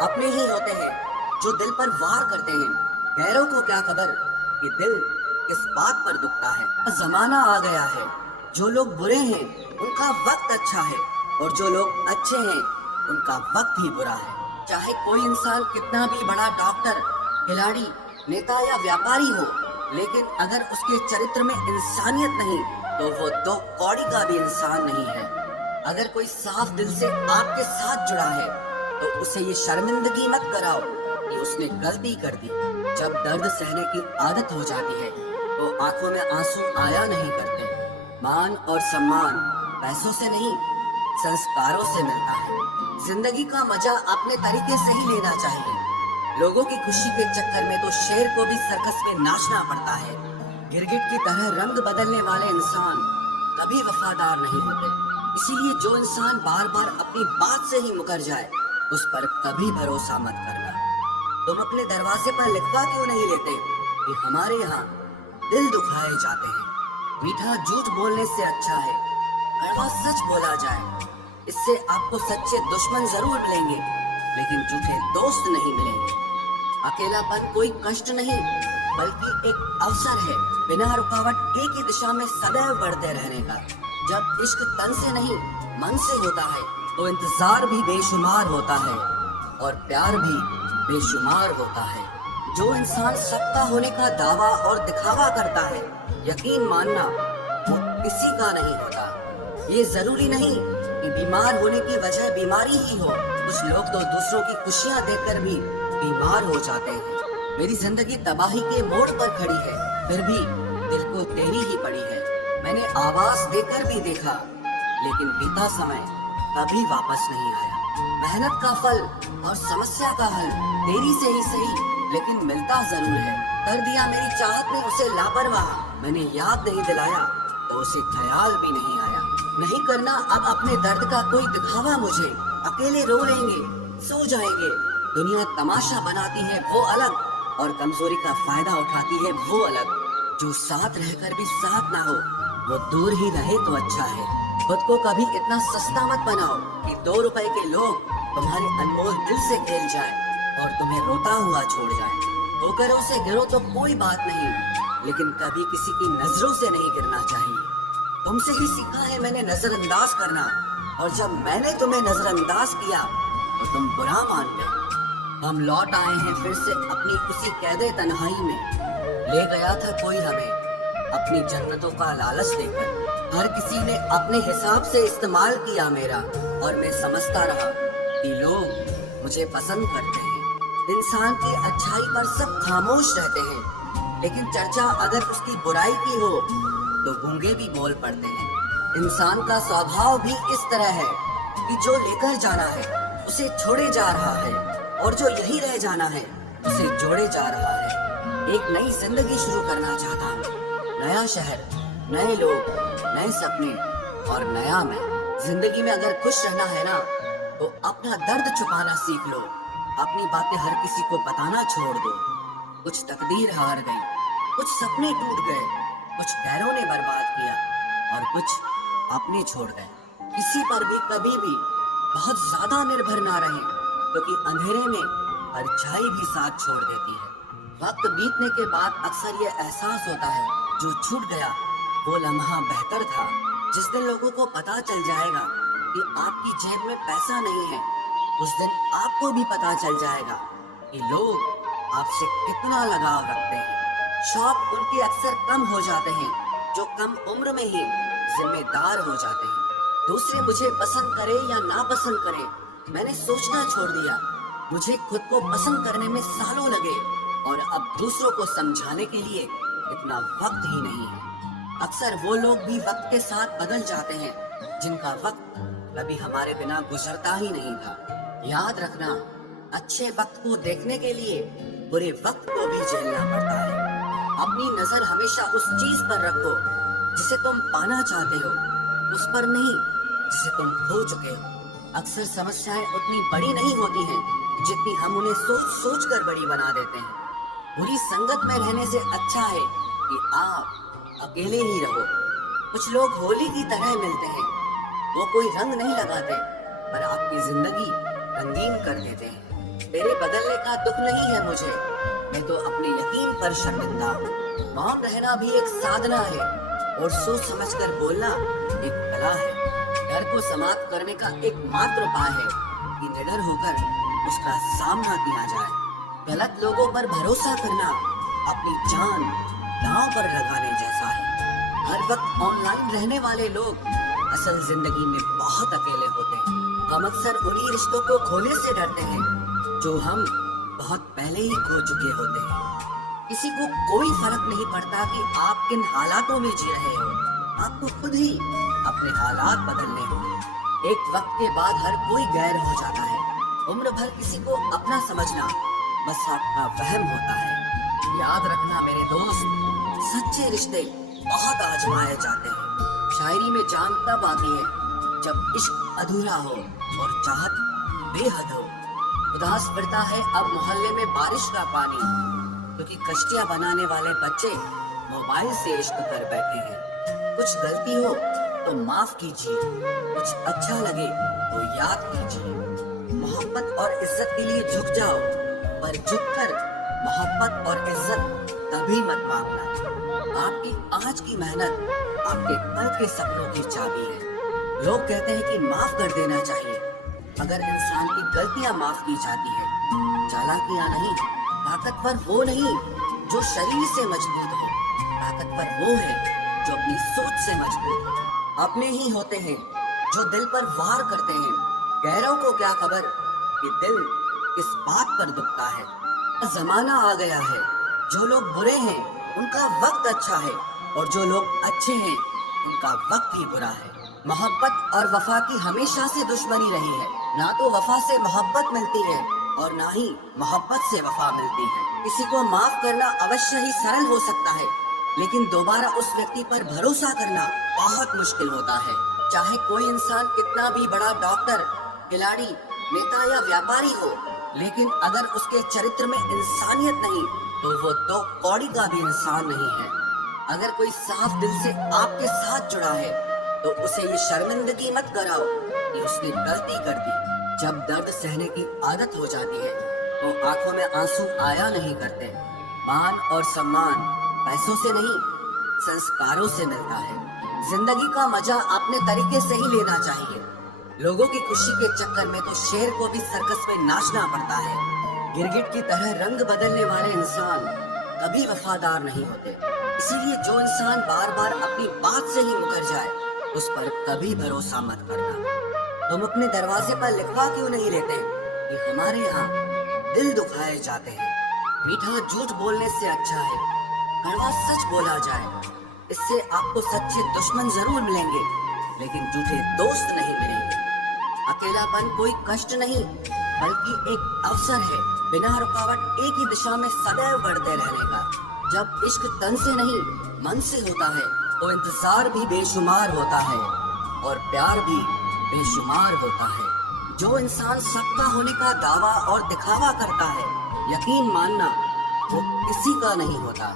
अपने ही होते हैं जो दिल पर वार करते हैं। गैरों को क्या खबर कि दिल किस बात पर दुखता है। जमाना आ गया है, जो लोग बुरे हैं उनका वक्त अच्छा है, और जो लोग अच्छे हैं उनका वक्त ही बुरा है। चाहे कोई इंसान कितना भी बड़ा डॉक्टर, खिलाड़ी, नेता या व्यापारी हो, लेकिन अगर उसके चरित्र में इंसानियत नहीं तो वो दो कौड़ी का भी इंसान नहीं है। अगर कोई साफ दिल से आपके साथ जुड़ा है तो उसे ये शर्मिंदगी मत कराओ कि उसने गलती कर दी। जब दर्द सहने की आदत हो जाती है तो आंखों में आंसू आया नहीं करते। मान और सम्मान पैसों से नहीं, संस्कारों से मिलता है। जिंदगी का मजा अपने तरीके से ही लेना चाहिए। लोगों की खुशी के चक्कर में तो शेर को भी सर्कस में नाचना पड़ता है। गिरगिट की तरह रंग बदलने वाले इंसान कभी वफादार नहीं होते। इसीलिए जो इंसान बार बार अपनी बात से ही मुकर जाए उस पर कभी भरोसा मत करना। तुम अपने दरवाजे पर लिखवा क्यों नहीं लेते कि हमारे यहाँ दिल दुखाए जाते हैं। मीठा झूठ बोलने से अच्छा है कड़वा सच बोला जाए। इससे आपको सच्चे दुश्मन जरूर मिलेंगे, लेकिन झूठे दोस्त नहीं मिलेंगे। अकेलापन कोई कष्ट नहीं बल्कि एक अवसर है, बिना रुकावट एक ही दिशा में सदैव बढ़ते रहने का। जब इश्क तन से नहीं मन से होता है तो इंतजार भी बेशुमार होता है और प्यार भी बेशुमार होता है। जो इंसान सबका होने का दावा और दिखावा करता है, यकीन मानना वो किसी का नहीं होता। ये जरूरी नहीं कि बीमार होने की वजह बीमारी ही हो। कुछ लोग तो दूसरों की खुशियां देखकर भी बीमार हो जाते हैं। मेरी जिंदगी तबाही के मोड़ पर खड़ी है, फिर भी दिल को तेरी ही पड़ी है। मैंने आवाज देकर भी देखा, लेकिन बीता समय कभी वापस नहीं आया। मेहनत का फल और समस्या का हल तेरी से ही सही, लेकिन मिलता जरूर है। कर दिया मेरी चाहत ने उसे लापरवाह। मैंने याद नहीं दिलाया तो उसे ख्याल भी नहीं आया। नहीं करना अब अपने दर्द का कोई दिखावा मुझे। अकेले रो लेंगे, सो जाएंगे। दुनिया तमाशा बनाती है वो अलग, और कमजोरी का फायदा उठाती है वो अलग। जो साथ रहकर भी साथ ना हो वो दूर ही रहे तो अच्छा है। खुद को कभी इतना सस्ता मत बनाओ कि 2 रुपए के लोग तुम्हारे अनमोल दिल से खेल जाए और तुम्हें रोता हुआ छोड़ जाए। ठोकरों से गिरो तो कोई बात नहीं, लेकिन कभी किसी की नजरों से नहीं गिरना चाहिए। तुमसे ही सीखा है मैंने नजरअंदाज करना, और जब मैंने तुम्हें नजरअंदाज किया तो तुम बुरा मान गए। हम लौट आए हैं फिर से अपनी उसी कैदे तन्हाई में। ले गया था कोई हमें अपनी जन्नतों का लालच देकर। हर किसी ने अपने हिसाब से इस्तेमाल किया मेरा, और मैं समझता रहा कि लोग मुझे पसंद करते हैं। इंसान की अच्छाई पर सब खामोश रहते हैं, लेकिन चर्चा अगर उसकी बुराई की हो तो गूंगे भी बोल पड़ते हैं। इंसान का स्वभाव भी इस तरह है कि जो लेकर जाना है उसे छोड़े जा रहा है, और जो यही रह जाना है उसे जोड़े जा रहा है। एक नई जिंदगी शुरू करना चाहता हूँ। नया शहर, नए लोग, नए सपने और नया मैं। जिंदगी में अगर खुश रहना है ना तो अपना दर्द छुपाना सीख लो। अपनी बातें हर किसी को बताना छोड़ दो। कुछ तकदीर हार गई, कुछ सपने टूट गए, कुछ गैरों ने बर्बाद किया और कुछ अपने छोड़ गए। किसी पर भी कभी भी बहुत ज्यादा निर्भर ना रहे, क्योंकि अंधेरे में परछाई भी साथ छोड़ देती है। वक्त बीतने के बाद अक्सर ये एहसास होता है जो छूट गया वो लम्हा बेहतर था। जिस दिन लोगों को पता चल जाएगा कि आपकी जेब में पैसा नहीं है, उस दिन आपको भी पता चल जाएगा कि लोग आपसे कितना लगाव रखते हैं। शौक उनके अक्सर कम हो जाते हैं जो कम उम्र में ही जिम्मेदार हो जाते हैं। दूसरे मुझे पसंद करे या ना पसंद करे, मैंने सोचना छोड़ दिया। मुझे खुद को पसंद करने में सालों लगे, और अब दूसरों को समझाने के लिए इतना वक्त ही नहीं है। अक्सर वो लोग भी वक्त के साथ बदल जाते हैं जिनका वक्त कभी हमारे बिना गुजरता ही नहीं था। याद रखना, अच्छे वक्त को देखने के लिए बुरे वक्त को भी झेलना पड़ता है। अपनी नजर हमेशा उस चीज पर रखो जिसे तुम पाना चाहते हो, उस पर नहीं जिसे तुम खो चुके हो। अक्सर समस्याएं उतनी बड़ी नहीं होती हैं जितनी हम उन्हें सोच सोच कर बड़ी बना देते हैं। बुरी संगत में रहने से अच्छा है कि आप अकेले ही रहो। कुछ लोग होली की तरह मिलते हैं, वो कोई रंग नहीं लगाते पर आपकी जिंदगी रंगीन कर देते हैं। तेरे बदलने का दुख नहीं है मुझे, मैं तो अपने यकीन पर शर्मिंदा हूँ। मौन रहना भी एक साधना है और सोच समझकर बोलना एक कला है। डर को समाप्त करने का एकमात्र उपाय है कि निडर होकर उसका सामना किया जाए। गलत लोगों पर भरोसा करना अपनी जान दांव पर लगाने जैसा है। हर वक्त ऑनलाइन रहने वाले लोग असल जिंदगी में बहुत अकेले होते हैं। हम अक्सर उन्हीं रिश्तों को खोने से डरते हैं जो हम बहुत पहले ही खो चुके होते हैं। किसी को कोई फर्क नहीं पड़ता कि आप किन हालातों में जी रहे हो, आपको खुद ही अपने हालात बदलने होंगे। एक वक्त के बाद हर कोई गैर हो जाता है। उम्र भर किसी को अपना समझना बस आपका वहम होता है। याद रखना मेरे दोस्त, सच्चे रिश्ते बहुत आजमाए जाते हैं। शायरी में जान तब आती है जब इश्क अधूरा हो और चाहत बेहद हो। उदास पड़ता है अब मोहल्ले में बारिश का पानी, क्योंकि कश्तियां बनाने वाले बच्चे मोबाइल से इश्क कर बैठे हैं। कुछ गलती हो तो माफ कीजिए, कुछ अच्छा लगे तो याद कीजिए। मोहब्बत और इज्जत के लिए झुक जाओ, पर झुककर मोहब्बत और इज्जत कभी मत मांगना। आपकी आज की मेहनत आपके कल के सपनों की चाबी है। लोग कहते हैं कि माफ कर देना चाहिए। अगर इंसान की गलतियां माफ की जाती है, चालाकियां नहीं, ताकतवर वो नहीं जो शरीर से मजबूत हो, ताकतवर वो है जो अपनी सोच से मजबूत हो। अपने ही होते हैं जो दिल पर वार करते हैं, गैरों को क्या खबर कि दिल किस बात पर दुखता है। जमाना आ गया है, जो लोग बुरे हैं उनका वक्त अच्छा है और जो लोग अच्छे हैं उनका वक्त ही बुरा है। मोहब्बत और वफा की हमेशा से दुश्मनी रही है। ना तो वफा से मोहब्बत मिलती है और ना ही मोहब्बत से वफा मिलती है। किसी को माफ करना अवश्य ही सरल हो सकता है, लेकिन दोबारा उस व्यक्ति पर भरोसा करना बहुत मुश्किल होता है। चाहे कोई इंसान कितना भी बड़ा डॉक्टर, खिलाड़ी, नेता या व्यापारी हो, लेकिन अगर उसके चरित्र में इंसानियत नहीं तो वो दो कौड़ी का भी इंसान नहीं है। अगर कोई साफ दिल से आपके साथ जुड़ा है तो उसे ये शर्मिंदगी मत कराओ कि उसने गलती कर दी। जब दर्द सहने की आदत हो जाती है तो आंखों में आंसू आया नहीं करते। मान और सम्मान पैसों से नहीं, संस्कारों से मिलता है। जिंदगी का मजा अपने तरीके से ही लेना चाहिए। लोगों की खुशी के चक्कर में तो शेर को भी सर्कस में नाचना पड़ता है। गिरगिट की तरह रंग बदलने वाले इंसान कभी वफादार नहीं होते। इसीलिए जो इंसान बार बार अपनी बात से ही मुकर जाए उस पर कभी भरोसा मत करना। तुम अपने दरवाजे पर लिखवा क्यों नहीं लेते कि हमारे यहाँ दिल दुखाए जाते हैं। मीठा झूठ बोलने से अच्छा है कड़वा सच बोला जाए। इससे आपको सच्चे दुश्मन जरूर मिलेंगे, लेकिन झूठे दोस्त नहीं मिलेंगे। अकेलापन कोई कष्ट नहीं बल्कि एक अवसर है, बिना रुकावट एक ही दिशा में सदैव बढ़ते रहने का। जब इश्क तन से नहीं मन से होता है तो इंतजार भी बेशुमार होता है और प्यार भी बेशुमार होता है। जो इंसान सबका होने का दावा और दिखावा करता है, यकीन मानना वो किसी का नहीं होता।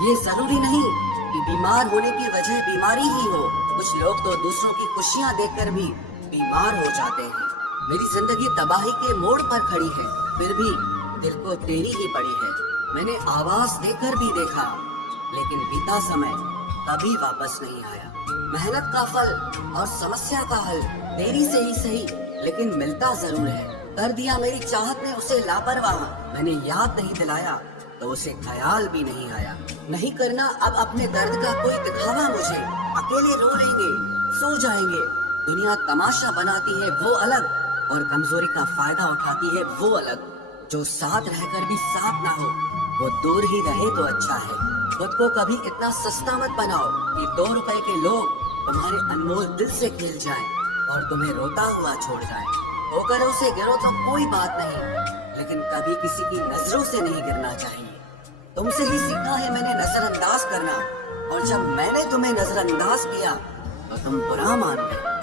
ये जरूरी नहीं कि बीमार होने की वजह बीमारी ही हो। कुछ लोग तो दूसरों की खुशियां देखकर भी बीमार हो जाते हैं। मेरी जिंदगी तबाही के मोड़ पर खड़ी है, फिर भी दिल को तेरी ही पड़ी है। मैंने आवाज देकर भी देखा, लेकिन बीता समय कभी वापस नहीं आया। मेहनत का फल और समस्या का हल देरी से ही सही, लेकिन मिलता जरूर है। कर दिया मेरी चाहत ने उसे लापरवाह, मैंने याद नहीं दिलाया तो उसे ख्याल भी नहीं आया। नहीं करना अब अपने दर्द का कोई दिखावा मुझे। अकेले रो लेंगे, सो जाएंगे। दुनिया तमाशा बनाती है वो अलग, और कमजोरी का फायदा उठाती है वो अलग। जो साथ रहकर भी साथ ना हो वो दूर ही रहे तो अच्छा है। खुद को कभी इतना सस्ता मत बनाओ कि 2 रुपए के लोग तुम्हारे अनमोल दिल से खेल जाएं और तुम्हें रोता हुआ छोड़ जाएं। ठोकरों से गिरो तो कोई बात नहीं, लेकिन कभी किसी की नजरों से नहीं गिरना चाहिए। तुमसे ही सीखा है मैंने नजरअंदाज करना, और जब मैंने तुम्हें नजरअंदाज किया तो तुम बुरा मान गए।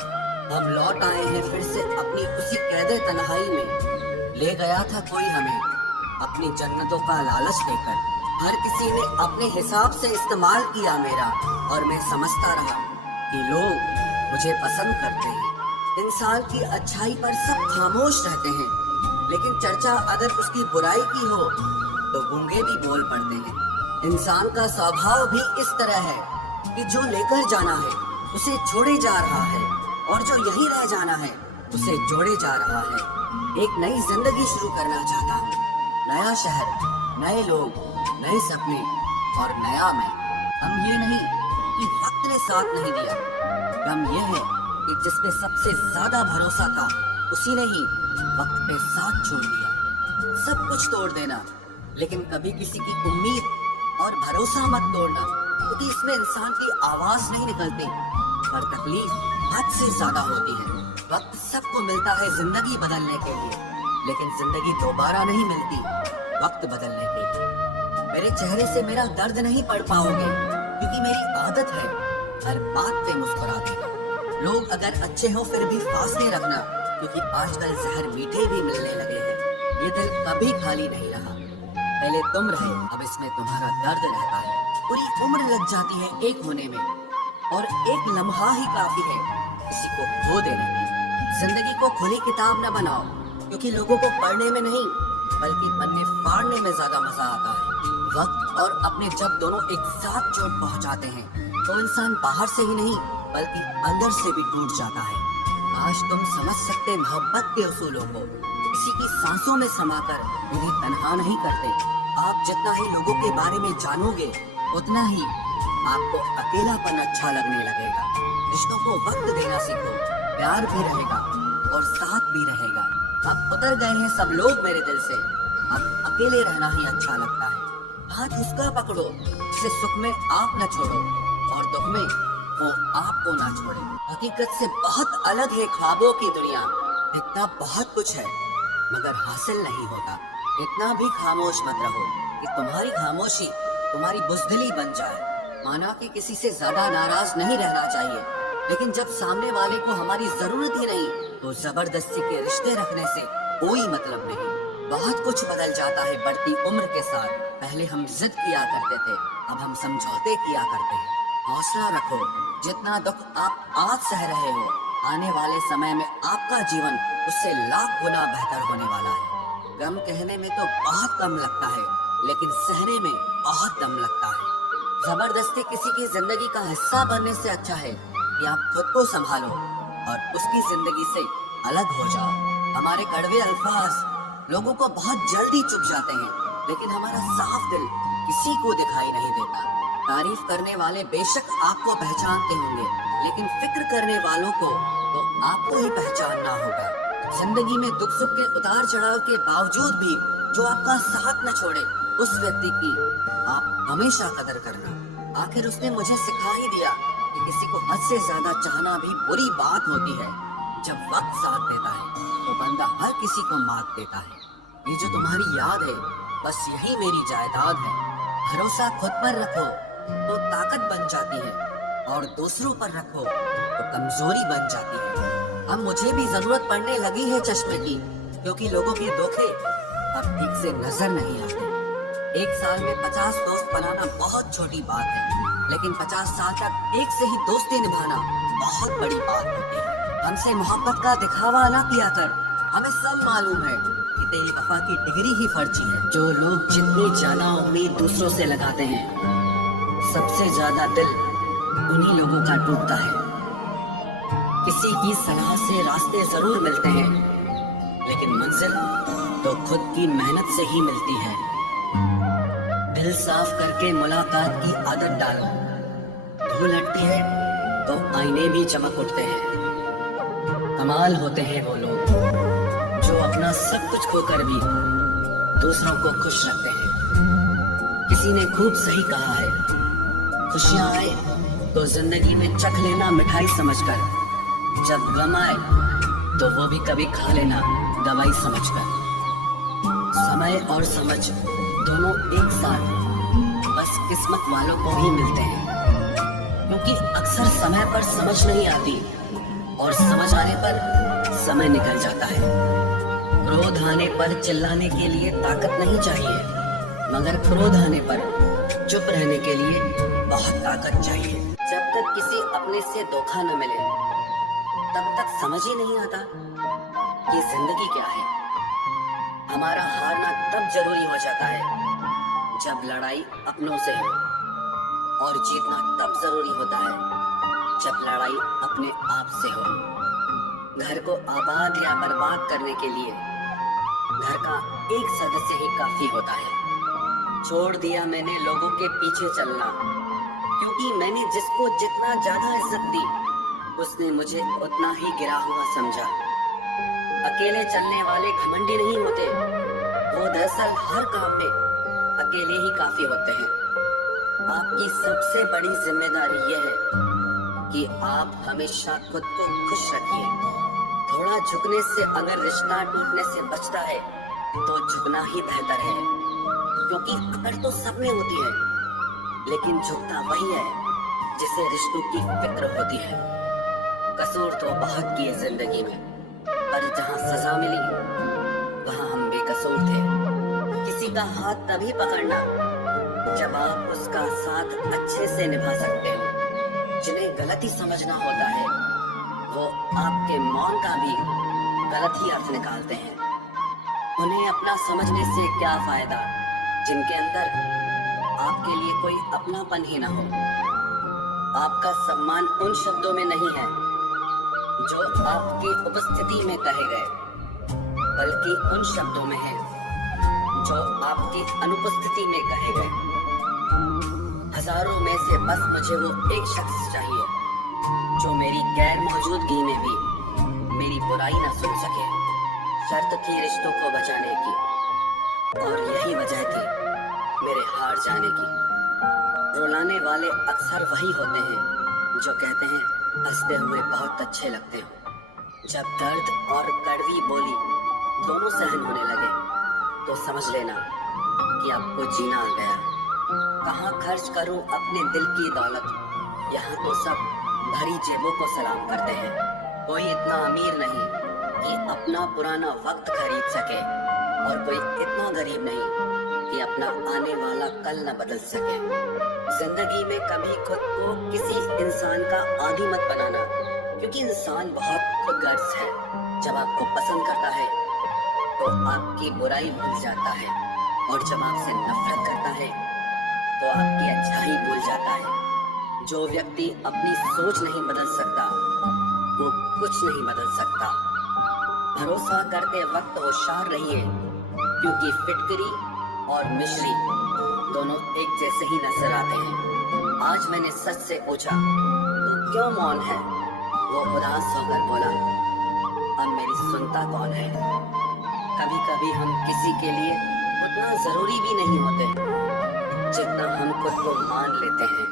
हम लौट आए हैं फिर से अपनी उसी कैदे तन्हाई में। ले गया था कोई हमें अपनी जन्नतों का लालच देकर। हर किसी ने अपने हिसाब से इस्तेमाल किया मेरा, और मैं समझता रहा कि लोग मुझे पसंद करते हैं। इंसान की अच्छाई पर सब खामोश रहते हैं, लेकिन चर्चा अगर उसकी बुराई की हो तो गूंगे भी बोल पड़ते हैं। इंसान का स्वभाव भी इस तरह है कि जो लेकर जाना है उसे छोड़े जा रहा है और जो यहीं रह जाना है उसे जोड़े जा रहा है। एक नई जिंदगी शुरू करना चाहता हूँ, नया शहर, नए लोग, नए सपने और नया मैं। हम ये नहीं कि वक्त ने साथ नहीं दिया, गम ये है कि जिस पे सबसे ज्यादा भरोसा था उसी ने ही वक्त पे साथ छोड़ दिया। सब कुछ तोड़ देना, लेकिन कभी किसी की उम्मीद और भरोसा मत तोड़ना, क्योंकि इसमें इंसान की आवाज नहीं निकलती पर तकलीफ हद से ज्यादा होती है। वक्त सबको मिलता है जिंदगी बदलने के लिए, लेकिन जिंदगी दोबारा नहीं मिलती वक्त बदलने के लिए। मेरे चेहरे से मेरा दर्द नहीं पढ़ पाओगे, क्योंकि मेरी आदत है हर बात पे मुस्कुरा देना। लोग अगर अच्छे हो फिर भी फासले रखना, क्योंकि आजकल जहर मीठे भी मिलने लगे हैं। ये दिल कभी खाली नहीं रहा, पहले तुम रहे, अब इसमें तुम्हारा दर्द रहता है। पूरी उम्र लग जाती है एक होने में, और एक लम्हा ही काफी है किसी को खो देने में। जिंदगी को खुली किताब न बनाओ, क्योंकि लोगों को पढ़ने में नहीं बल्कि पन्ने फाड़ने में ज्यादा मजा आता है। वक्त और अपने जब दोनों एक साथ चोट पहुंचाते हैं तो इंसान बाहर से ही नहीं बल्कि अंदर से भी टूट जाता है। आज तुम समझ सकते मोहब्बत के उसूलों को, किसी की सांसों में समाकर उन्हें तन्हा नहीं करते। आप जितना ही लोगों के बारे में जानोगे उतना ही आपको अकेलापन अच्छा लगने लगेगा। रिश्तों को वक्त देना सीखो, प्यार भी रहेगा और साथ भी रहेगा। अब उतर गए हैं सब लोग मेरे दिल से, अब अकेले रहना ही अच्छा लगता है। हाथ उसका पकड़ो जिसे सुख में आप न छोड़ो और दुख में वो आपको ना छोड़े। हकीकत से बहुत अलग है ख्वाबों की दुनिया, दिखता बहुत कुछ है मगर हासिल नहीं होता। इतना भी खामोश मत रहो कि तुम्हारी खामोशी तुम्हारी बुज़दिली बन जाए। माना कि किसी से ज्यादा नाराज नहीं रहना चाहिए, लेकिन जब सामने वाले को हमारी जरूरत ही नहीं तो जबरदस्ती के रिश्ते रखने से कोई मतलब नहीं। बहुत कुछ बदल जाता है बढ़ती उम्र के साथ। पहले हम जिद किया करते थे, अब हम समझौते किया करते हैं। हौसला रखो, जितना दुख आप आज सह रहे हो आने वाले समय में आपका जीवन उससे लाख गुना बेहतर होने वाला है। गम कहने में तो बहुत कम लगता है, लेकिन सहने में बहुत दम लगता है। जबरदस्ती किसी की जिंदगी का हिस्सा बनने से अच्छा है कि आप खुद को संभालो और उसकी जिंदगी से अलग हो जाओ। हमारे कड़वे अल्फाज लोगों को बहुत जल्दी चुभ जाते हैं, लेकिन हमारा साफ दिल किसी को दिखाई नहीं देता। तारीफ करने वाले बेशक आपको पहचानते होंगे, लेकिन फिक्र करने वालों को तो आपको ही पहचानना होगा। जिंदगी में दुख सुख के उतार चढ़ाव के बावजूद भी जो आपका साथ न छोड़े, उस व्यक्ति की आप हमेशा कदर करना। आखिर उसने मुझे सिखा ही दिया कि किसी को हद से ज्यादा चाहना भी बुरी बात होती है। जब वक्त साथ देता है तो बंदा हर किसी को मात देता है। ये जो तुम्हारी याद है बस यही मेरी जायदाद है। भरोसा खुद पर रखो तो ताकत बन जाती है, और दूसरों पर रखो तो कमजोरी बन जाती है। अब मुझे भी जरूरत पड़ने लगी है चश्मे की, क्योंकि लोगों के धोखे अब ठीक से नजर नहीं आते। एक साल में 50 दोस्त बनाना बहुत छोटी बात है, लेकिन 50 साल तक एक से ही दोस्ती निभाना बहुत बड़ी बात होती है। हमसे मोहब्बत का दिखावा ना किया कर, हमें सब मालूम है कि तेरी वफा की डिग्री ही फर्जी है। जो लोग जितनी ज्यादा उम्मीद दूसरों से लगाते हैं, सबसे ज्यादा दिल उन्हीं लोगों का टूटता है। किसी की सलाह से रास्ते जरूर मिलते हैं, लेकिन मंजिल तो खुद की मेहनत से ही मिलती है। दिल साफ करके मुलाकात की आदत डालो, धूल हटती है तो आईने भी चमक उठते हैं। कमाल होते हैं वो लोग जो अपना सब कुछ खोकर भी दूसरों को खुश रखते हैं। किसी ने खूब सही कहा है, खुशियां आए तो जिंदगी में चख लेना मिठाई समझकर, जब गम आए तो वो भी कभी खा लेना दवाई समझकर। समय और समझ दोनों एक साथ बस किस्मत वालों को ही मिलते हैं, क्योंकि अक्सर समय पर समझ नहीं आती और समझ आने पर समय निकल जाता है। क्रोध आने पर चिल्लाने के लिए ताकत नहीं चाहिए, मगर क्रोध आने पर चुप रहने के लिए बहुत ताकत चाहिए। जब तक किसी अपने से धोखा न मिले तब तक समझ ही नहीं आता कि जिंदगी क्या है। हमारा हारना तब जरूरी हो जाता है जब लड़ाई अपनों से हो, और जीतना तब जरूरी होता है जब लड़ाई अपने आप से हो। घर को आबाद या बर्बाद करने के लिए घर का एक सदस्य ही काफी होता है। छोड़ दिया मैंने लोगों के पीछे चलना, क्योंकि मैंने जिसको जितना ज्यादा इज्जत दी उसने मुझे उतना ही गिरा हुआ समझा। अकेले चलने वाले घमंडी नहीं होते, वो दरअसल हर काम में अकेले ही काफी होते हैं। आपकी सबसे बड़ी जिम्मेदारी यह है कि आप हमेशा खुद को खुश रखिए। थोड़ा झुकने से अगर रिश्ता टूटने से बचता है तो झुकना ही बेहतर है, क्योंकि अकड़ तो सब में होती है, लेकिन झुकता वही है जिसे रिश्तों की फिक्र होती है। कसूर तो बहुत किए जिंदगी में, पर जहाँ सजा मिली वहाँ हम बेकसूर थे। किसी का हाथ तभी पकड़ना जब आप उसका साथ अच्छे से निभा सकते हो। जिन्हें गलती समझना होता है वो आपके मौन का भी गलत ही अर्थ निकालते हैं। उन्हें अपना समझने से क्या फायदा जिनके अंदर आपके लिए कोई अपनापन ही ना हो। आपका सम्मान उन शब्दों में नहीं है जो आपकी उपस्थिति में कहे गए, बल्कि उन शब्दों में है जो आपकी अनुपस्थिति में कहे गए। हजारों में से बस मुझे वो एक शख्स चाहिए जो मेरी गैर मौजूदगी में भी मेरी बुराई न सुन सके। शर्त थी रिश्तों को बचाने की, और यही वजह थी मेरे हार जाने की। रुलाने वाले अक्सर वही होते हैं जो कहते हैं हंसते हुए बहुत अच्छे लगते हो। जब दर्द और कड़वी बोली दोनों सहन होने लगे तो समझ लेना कि आपको जीना आ गया। कहाँ खर्च करूं अपने दिल की दौलत, यहाँ तो सब भरी जेबों को सलाम करते हैं। कोई इतना अमीर नहीं कि अपना पुराना वक्त खरीद सके, और कोई इतना गरीब नहीं कि अपना आने वाला कल न बदल सके। जिंदगी में कभी खुद को किसी इंसान का आदी मत बनाना, क्योंकि इंसान बहुत खुदगर्ज है। जब आपको पसंद करता है तो आपकी बुराई भूल जाता है, और जब आपसे नफरत करता है तो आपकी अच्छाई भूल जाता है। जो व्यक्ति अपनी सोच नहीं बदल सकता वो कुछ नहीं बदल सकता। भरोसा करते वक्त होशियार रहिए, क्योंकि फिटकरी और मिश्री दोनों एक जैसे ही नजर आते हैं। आज मैंने सच से पूछा तो क्यों मौन है? वो उदास होकर बोला, अब मेरी सुनता कौन है? कभी कभी हम किसी के लिए उतना जरूरी भी नहीं होते जितना हम खुद को मान लेते हैं।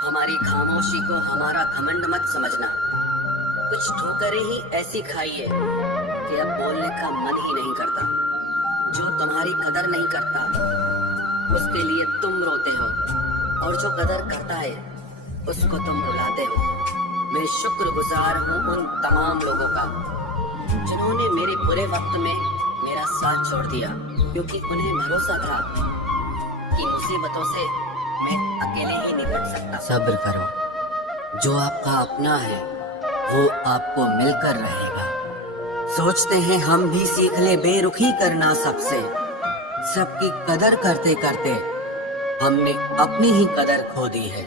हमारी खामोशी को हमारा घमंड मत समझना। कुछ ठोकरें ही ऐसी खाइए कि अब बोलने का मन ही नहीं करता। जो तुम्हारी कदर नहीं करता उसके लिए तुम रोते हो, और जो कदर करता है उसको तुम रुलाते हो। मैं शुक्रगुजार हूँ उन तमाम लोगों का जिन्होंने मेरे बुरे वक्त में मेरा साथ छोड़ दिया, क्योंकि उन्हें भरोसा था कि मुसीबतों से मैं अकेले ही निपट सकता। सब्र करो, जो आपका अपना है वो आपको मिलकर रहेगा। सोचते हैं हम भी सीख ले बेरुखी करना सबसे। सबकी कदर करते करते हमने अपनी ही कदर खो दी है।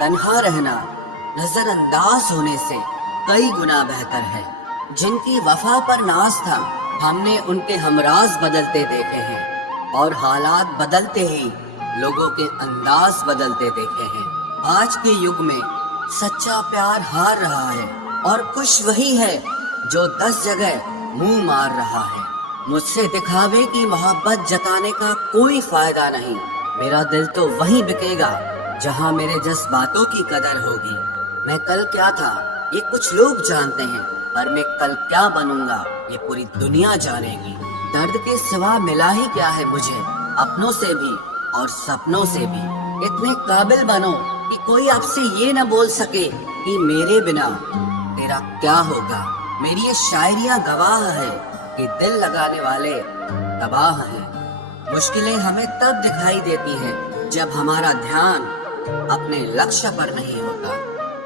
तन्हा रहना नजरअंदाज होने से कई गुना बेहतर है। जिनकी वफा पर नाज था हमने उनके हमराज बदलते देखे हैं, और हालात बदलते ही लोगों के अंदाज बदलते देखे हैं। आज के युग में सच्चा प्यार हार रहा है, और खुश वही है जो 10 जगह मुंह मार रहा है। मुझसे दिखावे की मोहब्बत जताने का कोई फायदा नहीं। मेरा दिल तो वहीं बिकेगा जहां मेरे जज्बातों की कदर होगी। मैं कल क्या था ये कुछ लोग जानते हैं, पर मैं कल क्या बनूंगा ये पूरी दुनिया जानेगी। दर्द के सिवा मिला ही क्या है मुझे, अपनों से भी और सपनों से भी। इतने काबिल बनो कि कोई आपसे ये न बोल सके कि मेरे बिना तेरा क्या होगा। मेरी ये शायरियाँ गवाह है कि दिल लगाने वाले तबाह हैं। मुश्किलें हमें तब दिखाई देती हैं जब हमारा ध्यान अपने लक्ष्य पर नहीं होता।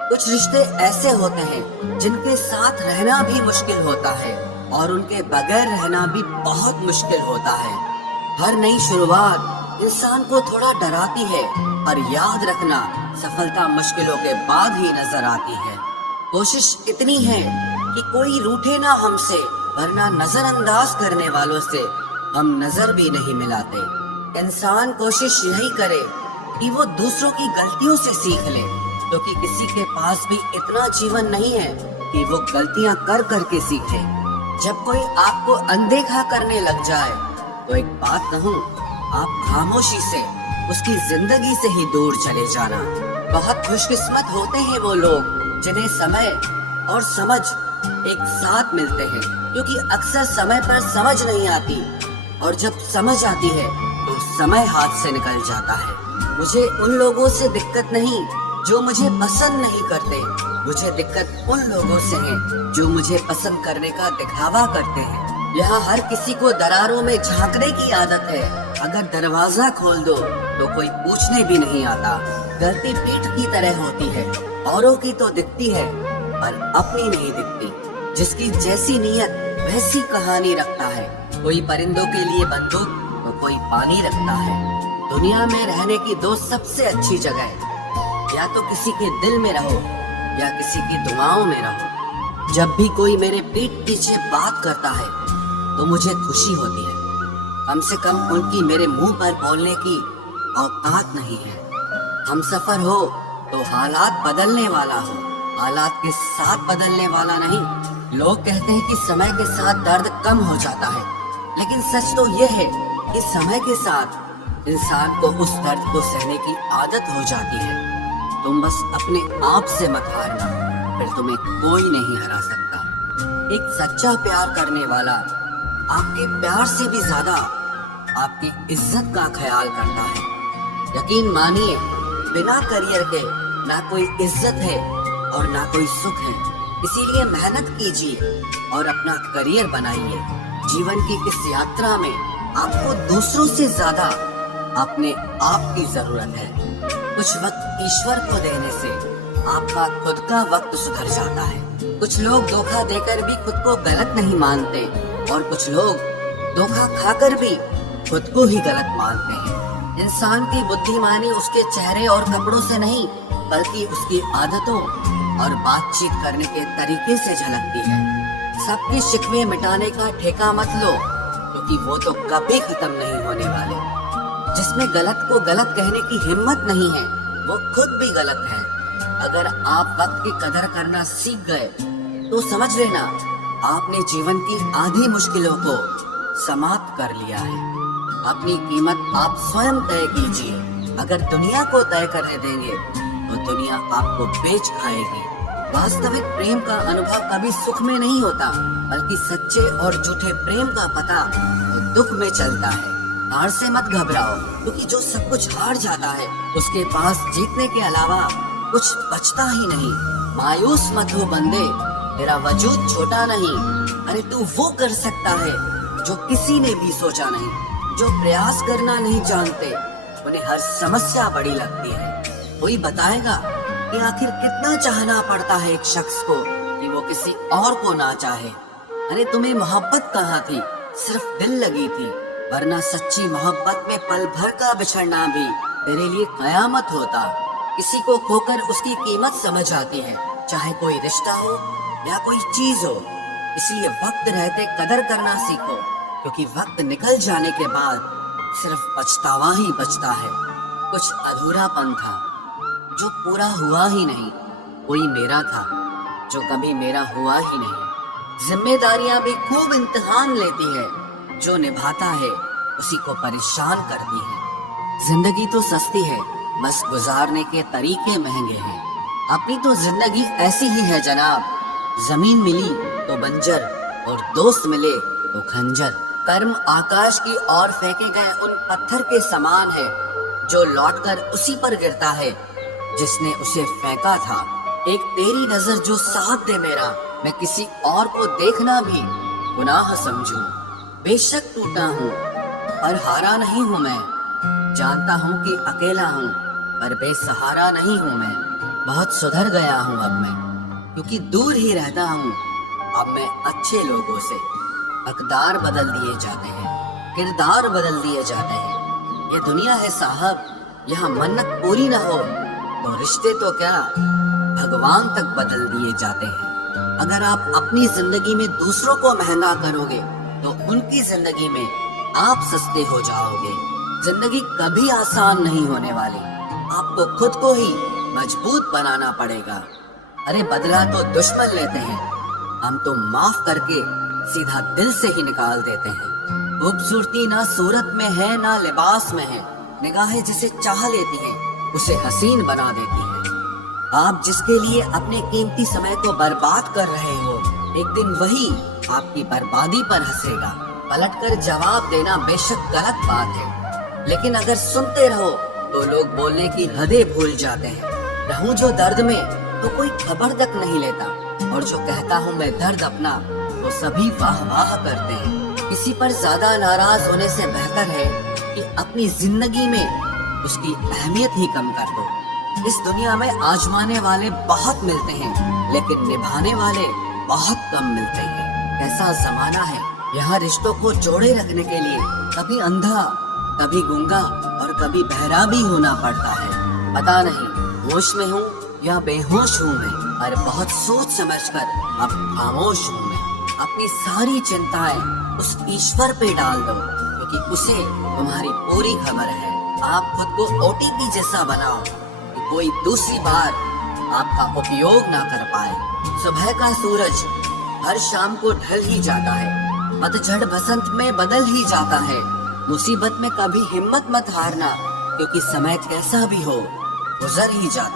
कुछ रिश्ते ऐसे होते हैं जिनके साथ रहना भी मुश्किल होता है, और उनके बगैर रहना भी बहुत मुश्किल होता है। हर नई शुरुआत इंसान को थोड़ा डराती है, पर याद रखना सफलता मुश्किलों के बाद ही नजर आती है। कोशिश इतनी है कि कोई रूठे ना हमसे, वरना नजरअंदाज करने वालों से हम नजर भी नहीं मिलाते। इंसान कोशिश यही करे कि वो दूसरों की गलतियों से सीख ले, क्योंकि किसी के पास भी इतना जीवन नहीं है कि वो गलतियां कर करके सीखे। जब कोई आपको अनदेखा करने लग जाए तो एक बात कहूँ, आप खामोशी से उसकी जिंदगी से ही दूर चले जाना। बहुत खुशकिस्मत होते हैं वो लोग जिन्हें समय और समझ एक साथ मिलते हैं, क्योंकि अक्सर समय पर समझ नहीं आती और जब समझ आती है तो समय हाथ से निकल जाता है। मुझे उन लोगों से दिक्कत नहीं जो मुझे पसंद नहीं करते, मुझे दिक्कत उन लोगों से है जो मुझे पसंद करने का दिखावा करते हैं। यहाँ हर किसी को दरारों में झांकने की आदत है। अगर दरवाजा खोल दो तो कोई पूछने भी नहीं आता। गलती पीठ की तरह होती है, औरों की तो दिखती है पर अपनी नहीं दिखती। जिसकी जैसी नीयत वैसी कहानी रखता है। कोई परिंदों के लिए बंदूक तो कोई पानी रखता है। दुनिया में रहने की दो सबसे अच्छी जगह, या तो किसी के दिल में रहो या किसी की दुआओं में रहो। जब भी कोई मेरे पीठ पीछे बात करता है तो मुझे खुशी होती है। कम से कम उनकी मेरे मुंह पर बोलने की औकात नहीं है। हम सफर हो तो हालात बदलने वाला हो, हालात के साथ बदलने वाला नहीं। लोग कहते हैं कि समय के साथ दर्द कम हो जाता है, लेकिन सच तो यह है कि समय के साथ इंसान को उस दर्द को सहने की आदत हो जाती है। तुम बस अपने आप से मत हारना, फिर तुम्हें कोई नहीं हरा सकता। एक सच्चा प्यार करने वाला आपके प्यार से भी ज्यादा आपकी इज्जत का ख्याल करता है। यकीन मानिए, बिना करियर के ना कोई इज्जत है और ना कोई सुख है। इसीलिए मेहनत कीजिए और अपना करियर बनाइए। जीवन की इस यात्रा में आपको दूसरों से ज्यादा अपने आप की जरूरत है। कुछ वक्त ईश्वर को देने से आपका खुद का वक्त सुधर जाता है। कुछ लोग धोखा देकर भी खुद को गलत नहीं मानते और कुछ लोग धोखा खाकर भी खुद को ही गलत मानते हैं। इंसान की बुद्धिमानी उसके चेहरे और कपड़ों से नहीं, बल्कि उसकी आदतों और बातचीत करने के तरीके से झलकती है। सबके शिकवे मिटाने का ठेका मत लो, क्योंकि वो तो कभी खत्म नहीं होने वाले। जिसमें गलत को गलत कहने की हिम्मत नहीं है, वो खुद भी गलत है। अगर आप वक्त की कदर करना सीख गए तो समझ लेना आपने जीवन की आधी मुश्किलों को समाप्त कर लिया है। अपनी कीमत आप स्वयं तय कीजिए। अगर दुनिया को तय करने देंगे तो दुनिया आपको बेच खाएगी। वास्तविक प्रेम का अनुभव कभी सुख में नहीं होता, बल्कि सच्चे और झूठे प्रेम का पता तो दुख में चलता है। हार से मत घबराओ, क्योंकि जो सब कुछ हार जाता है उसके पास जीतने के अलावा कुछ बचता ही नहीं। मायूस मत हो बंदे, तेरा वजूद छोटा नहीं। अरे तू वो कर सकता है जो किसी ने भी सोचा नहीं। जो प्रयास करना नहीं जानते उन्हें हर समस्या बड़ी लगती है। कोई बताएगा कि आखिर कितना चाहना पड़ता है एक शख्स को कि वो किसी और को ना चाहे। अरे तुम्हें मोहब्बत कहाँ थी, सिर्फ दिल लगी थी, वरना सच्ची मोहब्बत में पल भर का बिछड़ना भी तेरे लिए कयामत होता। किसी को खोकर उसकी कीमत समझ आती है, चाहे कोई रिश्ता हो या कोई चीज हो। इसलिए वक्त रहते कदर करना सीखो, क्योंकि वक्त निकल जाने के बाद सिर्फ पछतावा ही बचता है। कुछ अधूरापन था जो पूरा हुआ ही नहीं, कोई मेरा था जो कभी मेरा हुआ ही नहीं। जिम्मेदारियां भी खूब इम्तिहान लेती है, जो निभाता है उसी को परेशान करती है। जिंदगी तो सस्ती है, बस गुजारने के तरीके महंगे हैं। अपनी तो जिंदगी ऐसी ही है जनाब, जमीन मिली तो बंजर और दोस्त मिले तो खंजर। कर्म आकाश की ओर फेंके गए उन पत्थर के समान है, जो लौटकर उसी पर गिरता है जिसने उसे फेंका था। एक तेरी नजर जो साथ दे मेरा, मैं किसी और को देखना भी गुनाह समझूं। बेशक टूटा हूँ पर हारा नहीं हूँ मैं, जानता हूँ कि अकेला हूँ पर बेसहारा नहीं हूँ मैं। बहुत सुधर गया हूँ अब मैं, क्योंकि दूर ही रहता हूँ अब मैं अच्छे लोगों से। अकदार बदल दिए जाते हैं, किरदार बदल दिए जाते हैं। ये दुनिया है साहब, यहाँ मन्नत पूरी ना हो तो रिश्ते तो क्या भगवान तक बदल दिए जाते हैं। अगर आप अपनी जिंदगी में दूसरों को महंगा करोगे तो उनकी जिंदगी में आप सस्ते हो जाओगे। जिंदगी कभी आसान नहीं होने वाली, आपको खुद को ही मजबूत बनाना पड़ेगा। अरे बदला तो दुश्मन लेते हैं, हम तो माफ करके सीधा दिल से ही निकाल देते हैं। खूबसूरती ना सूरत में है ना लिबास में है, निगाहें जिसे चाह लेती हैं उसे हसीन बना देती हैं। आप जिसके लिए अपने कीमती समय को बर्बाद कर रहे हो, एक दिन वही आपकी बर्बादी पर हंसेगा। पलटकर जवाब देना बेशक गलत बात है, लेकिन अगर सुनते रहो तो लोग बोलने की हदें भूल जाते हैं। रहूं जो दर्द में तो कोई खबर तक नहीं लेता, और जो कहता हूँ मैं दर्द अपना तो सभी वाह वाह करते हैं। किसी पर ज्यादा नाराज होने से बेहतर है कि अपनी जिंदगी में उसकी अहमियत ही कम कर दो। इस दुनिया में आजमाने वाले बहुत मिलते हैं, लेकिन निभाने वाले बहुत कम मिलते हैं। ऐसा जमाना है, यहाँ रिश्तों को जोड़े रखने के लिए कभी अंधा, कभी गूंगा और कभी बहरा भी होना पड़ता है। पता नहीं होश में हूँ या बेहोश हूँ मैं, और बहुत सोच समझकर अब खामोश हूँ मैं। अपनी सारी चिंताएं उस ईश्वर पे डाल दो, क्योंकि उसे तुम्हारी पूरी खबर है। आप खुद को OTP जैसा बनाओ कि कोई दूसरी बार आपका उपयोग ना कर पाए। सुबह का सूरज हर शाम को ढल ही जाता है, पतझड़ बसंत में बदल ही जाता है। मुसीबत में कभी हिम्मत मत हारना, क्योंकि समय कैसा भी हो गुजर ही जाता है।